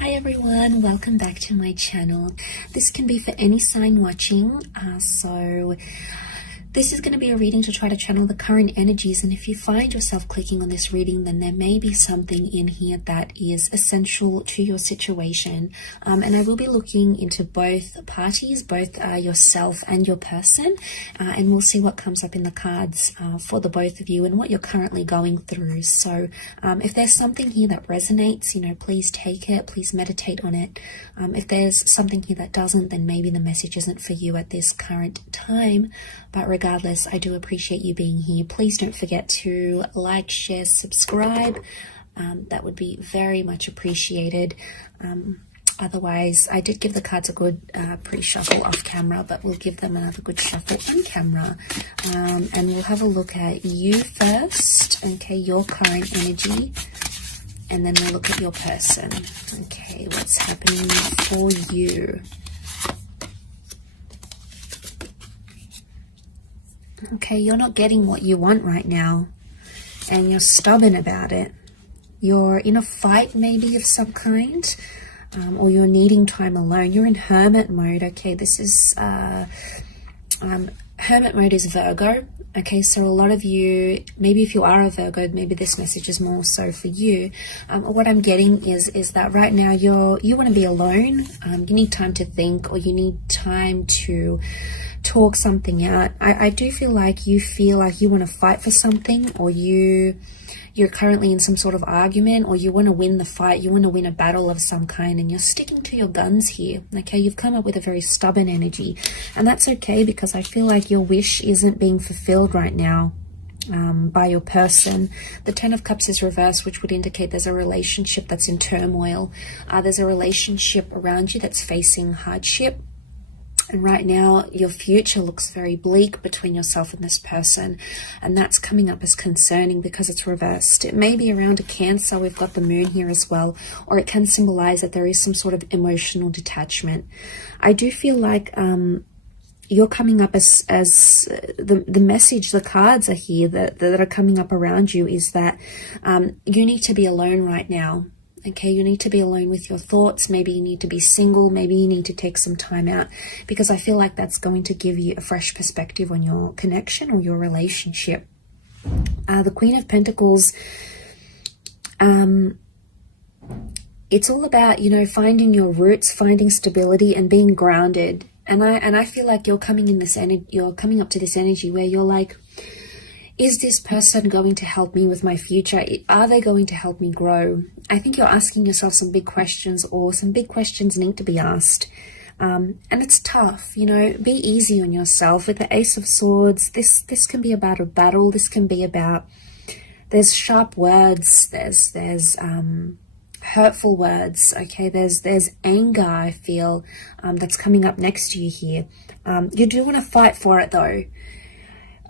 Hi everyone, welcome back to my channel. This can be for any sign watching, so this is going to be a reading to try to channel the current energies, and if you find yourself clicking on this reading, then there may be something in here that is essential to your situation. And I will be looking into both parties, both yourself and your person, and we'll see what comes up in the cards for the both of you and what you're currently going through. So if there's something here that resonates, please take it, please meditate on it. If there's something here that doesn't, then maybe the message isn't for you at this current time. But regardless, I do appreciate you being here. Please don't forget to like, share, subscribe. That would be very much appreciated. Otherwise, I did give the cards a good pre-shuffle off camera, but we'll give them another good shuffle on camera. And we'll have a look at you first, okay, your current energy. And then we'll look at your person. Okay, what's happening for you? Okay, you're not getting what you want right now, and you're stubborn about it. You're in a fight maybe of some kind, or you're needing time alone. You're in hermit mode. Okay, this is hermit mode is Virgo. Okay, so a lot of you, maybe if you are a Virgo, maybe this message is more so for you. What I'm getting is that right now you want to be alone. You need time to think, or you need time to talk something out. I do feel like you want to fight for something, or you're currently in some sort of argument, or you want to win the fight, you want to win a battle of some kind, and you're sticking to your guns here. Okay, you've come up with a very stubborn energy, and that's okay, because I feel like your wish isn't being fulfilled right now by your person. The Ten of Cups is reversed, which would indicate there's a relationship that's in turmoil. There's a relationship around you that's facing hardship. And right now, your future looks very bleak between yourself and this person. And that's coming up as concerning because it's reversed. It may be around a Cancer. We've got the moon here as well. Or it can symbolize that there is some sort of emotional detachment. I do feel like you're coming up as the message, the cards are here that are coming up around you is that you need to be alone right now. Okay, you need to be alone with your thoughts. Maybe you need to be single. Maybe you need to take some time out, because I feel like that's going to give you a fresh perspective on your connection or your relationship. The Queen of Pentacles, it's all about, finding your roots, finding stability and being grounded. And I feel like you're coming up to this energy where you're like, is this person going to help me with my future? Are they going to help me grow? I think you're asking yourself some big questions, or some big questions need to be asked. And it's tough, be easy on yourself. With the Ace of Swords, this can be about a battle. This can be about, there's sharp words, there's hurtful words, okay? There's anger, I feel, that's coming up next to you here. You do want to fight for it though.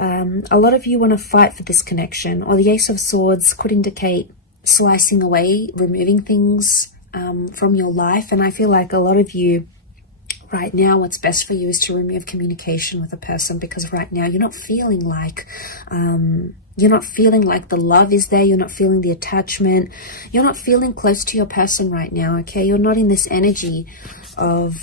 A lot of you want to fight for this connection, or the Ace of Swords could indicate slicing away, removing things from your life. And I feel like a lot of you right now, what's best for you is to remove communication with a person, because right now you're not feeling like the love is there. You're not feeling the attachment. You're not feeling close to your person right now. Okay, you're not in this energy of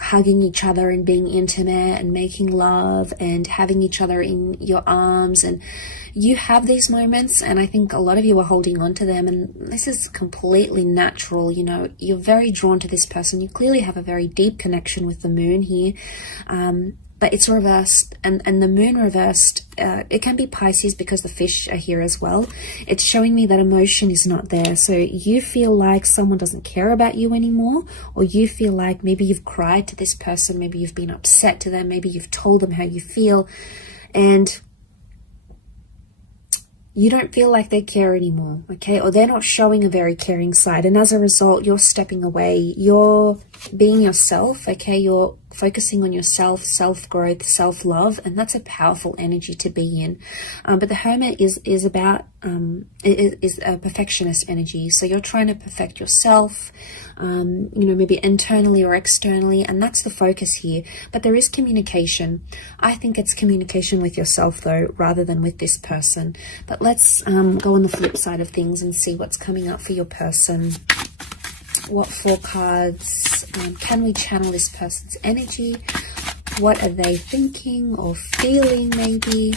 hugging each other and being intimate and making love and having each other in your arms. And you have these moments, and I think a lot of you are holding on to them, and this is completely natural. You're very drawn to this person. You clearly have a very deep connection with the moon here. But it's reversed, and the moon reversed, it can be Pisces because the fish are here as well. It's showing me that emotion is not there. So you feel like someone doesn't care about you anymore, or you feel like maybe you've cried to this person, maybe you've been upset to them, maybe you've told them how you feel, and you don't feel like they care anymore, okay? Or they're not showing a very caring side, and as a result, you're stepping away. You're being yourself, okay? You're focusing on yourself, self-growth, self-love, and that's a powerful energy to be in. But the Hermit is about is a perfectionist energy. So you're trying to perfect yourself, you know, maybe internally or externally, and that's the focus here. But there is communication. I think it's communication with yourself though, rather than with this person. But let's go on the flip side of things and see what's coming up for your person. What 4 cards can we channel this person's energy? What are they thinking or feeling maybe?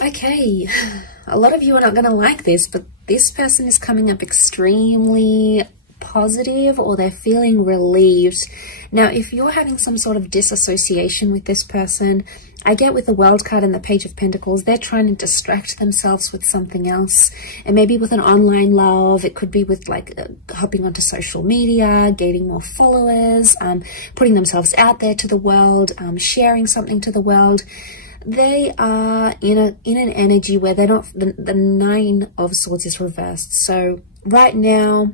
Okay, a lot of you are not going to like this, but this person is coming up extremely positive, or they're feeling relieved. Now, if you're having some sort of disassociation with this person, I get with the World card and the Page of Pentacles, they're trying to distract themselves with something else. And maybe with an online love, it could be with like hopping onto social media, gaining more followers, putting themselves out there to the world, sharing something to the world. They are in an energy where they're not, the 9 of Swords is reversed. So right now,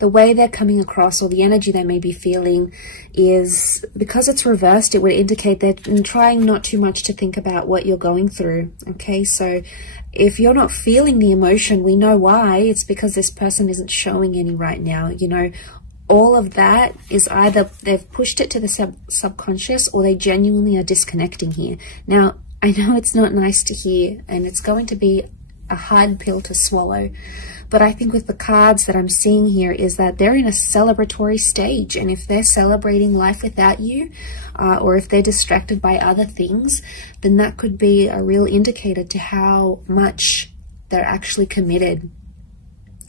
the way they're coming across, or the energy they may be feeling, is because it's reversed, it would indicate they're trying not too much to think about what you're going through. Okay, so if you're not feeling the emotion, we know why. It's because this person isn't showing any right now. You know, all of that is either they've pushed it to the subconscious, or they genuinely are disconnecting here. Now, I know it's not nice to hear, and it's going to be a hard pill to swallow. But I think with the cards that I'm seeing here is that they're in a celebratory stage. And if they're celebrating life without you, or if they're distracted by other things, then that could be a real indicator to how much they're actually committed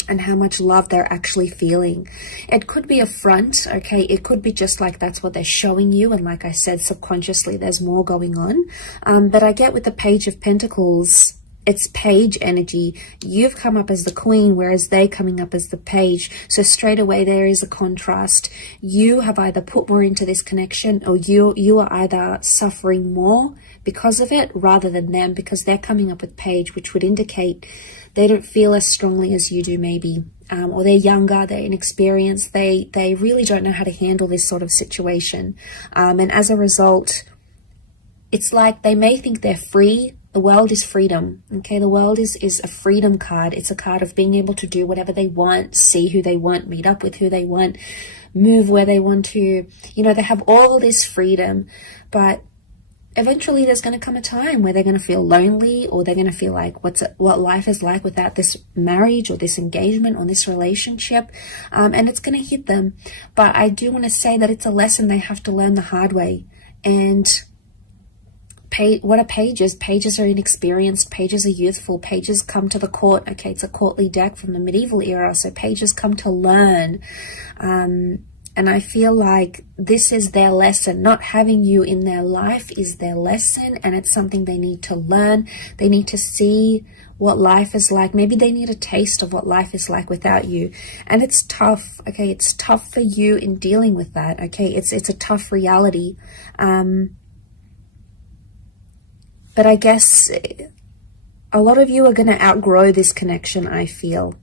and how much love they're actually feeling. It could be a front, okay? It could be just like that's what they're showing you. And like I said, subconsciously, there's more going on. But I get with the Page of Pentacles, it's page energy. You've come up as the queen, whereas they coming up as the page. So straight away there is a contrast. You have either put more into this connection, or you are either suffering more because of it rather than them, because they're coming up with page, which would indicate they don't feel as strongly as you do maybe. Or they're younger, they're inexperienced, they really don't know how to handle this sort of situation. And as a result, it's like they may think they're free. The world is freedom, okay? The world is a freedom card. It's a card of being able to do whatever they want, see who they want, meet up with who they want, move where they want to. You know, they have all this freedom, but eventually there's going to come a time where they're going to feel lonely, or they're going to feel like what life is like without this marriage or this engagement or this relationship, and it's going to hit them. But I do want to say that it's a lesson they have to learn the hard way. And what are pages? Pages are inexperienced. Pages are youthful. Pages come to the court. Okay, it's a courtly deck from the medieval era. So pages come to learn. And I feel like this is their lesson. Not having you in their life is their lesson. And it's something they need to learn. They need to see what life is like. Maybe they need a taste of what life is like without you. And it's tough. Okay, it's tough for you in dealing with that. Okay, it's a tough reality. But I guess a lot of you are going to outgrow this connection, I feel.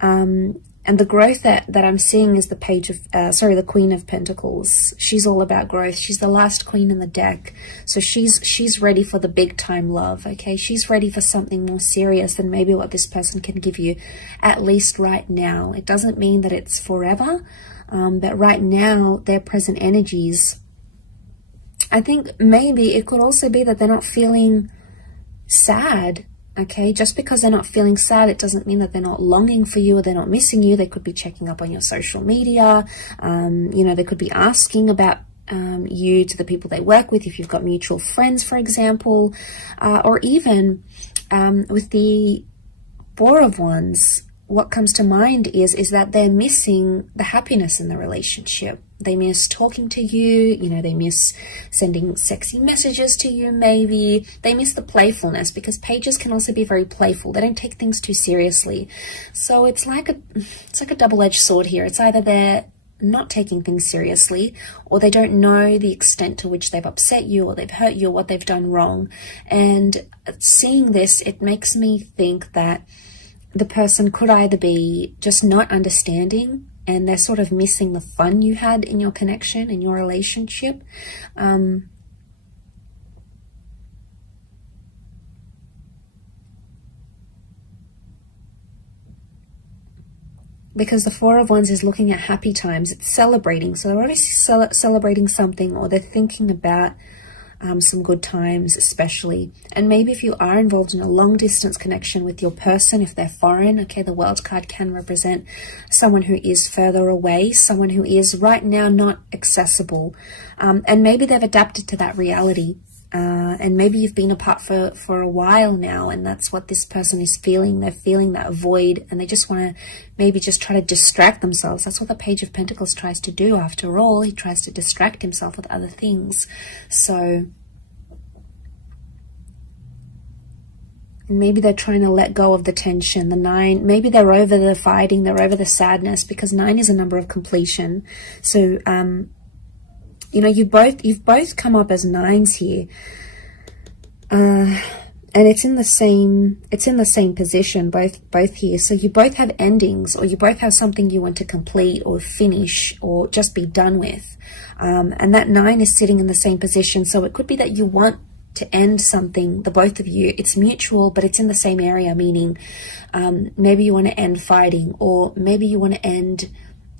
And the growth that I'm seeing is the the Queen of Pentacles. She's all about growth. She's the last queen in the deck. So she's ready for the big time love, okay? She's ready for something more serious than maybe what this person can give you, at least right now. It doesn't mean that it's forever, but right now, their present energies, I think maybe it could also be that they're not feeling sad, okay? Just because they're not feeling sad, it doesn't mean that they're not longing for you or they're not missing you. They could be checking up on your social media. You know, they could be asking about you to the people they work with, if you've got mutual friends, for example. Or even with the Four of Wands, what comes to mind is that they're missing the happiness in the relationship. They miss talking to you, you know, they miss sending sexy messages to you maybe. They miss the playfulness, because pages can also be very playful. They don't take things too seriously. So it's like a double-edged sword here. It's either they're not taking things seriously, or they don't know the extent to which they've upset you or they've hurt you or what they've done wrong. And seeing this, it makes me think that the person could either be just not understanding and they're sort of missing the fun you had in your connection, in your relationship. Because the Four of Wands is looking at happy times. It's celebrating. So they're obviously celebrating something, or they're thinking about some good times especially. And maybe if you are involved in a long distance connection with your person, if they're foreign, okay, the World card can represent someone who is further away, someone who is right now not accessible. And maybe they've adapted to that reality. And maybe you've been apart for a while now, and that's what this person is feeling. They're feeling that void, and they just want to maybe just try to distract themselves. That's what the Page of Pentacles tries to do. After all, he tries to distract himself with other things. So maybe they're trying to let go of the tension. The 9, maybe they're over the fighting, they're over the sadness, because 9 is a number of completion. So you know, you've both come up as 9s here, and it's in the same position, both here. So you both have endings, or you both have something you want to complete or finish or just be done with, and that 9 is sitting in the same position. So it could be that you want to end something, the both of you. It's mutual, but it's in the same area, meaning maybe you want to end fighting, or maybe you want to end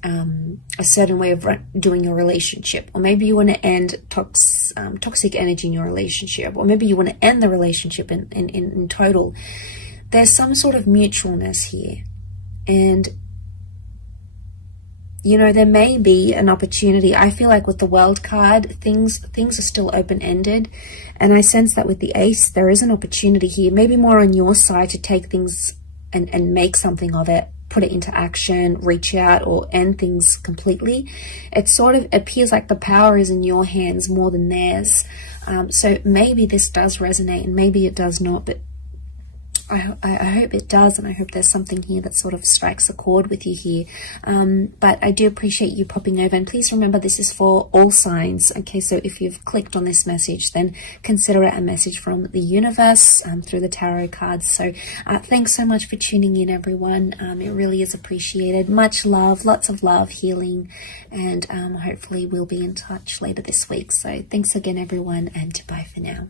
a certain way of doing your relationship, or maybe you want to end toxic energy in your relationship, or maybe you want to end the relationship in total. There's some sort of mutualness here, and you know, there may be an opportunity. I feel like with the World card, things are still open-ended, and I sense that with the Ace, there is an opportunity here, maybe more on your side, to take things and make something of it, put it into action, reach out, or end things completely. It sort of appears like the power is in your hands more than theirs. So maybe this does resonate, and maybe it does not, but I hope it does, and I hope there's something here that sort of strikes a chord with you here. But I do appreciate you popping over, and please remember this is for all signs. Okay, so if you've clicked on this message, then consider it a message from the universe through the tarot cards. So thanks so much for tuning in, everyone. It really is appreciated. Much love, lots of love, healing, and hopefully we'll be in touch later this week. So thanks again, everyone, and bye for now.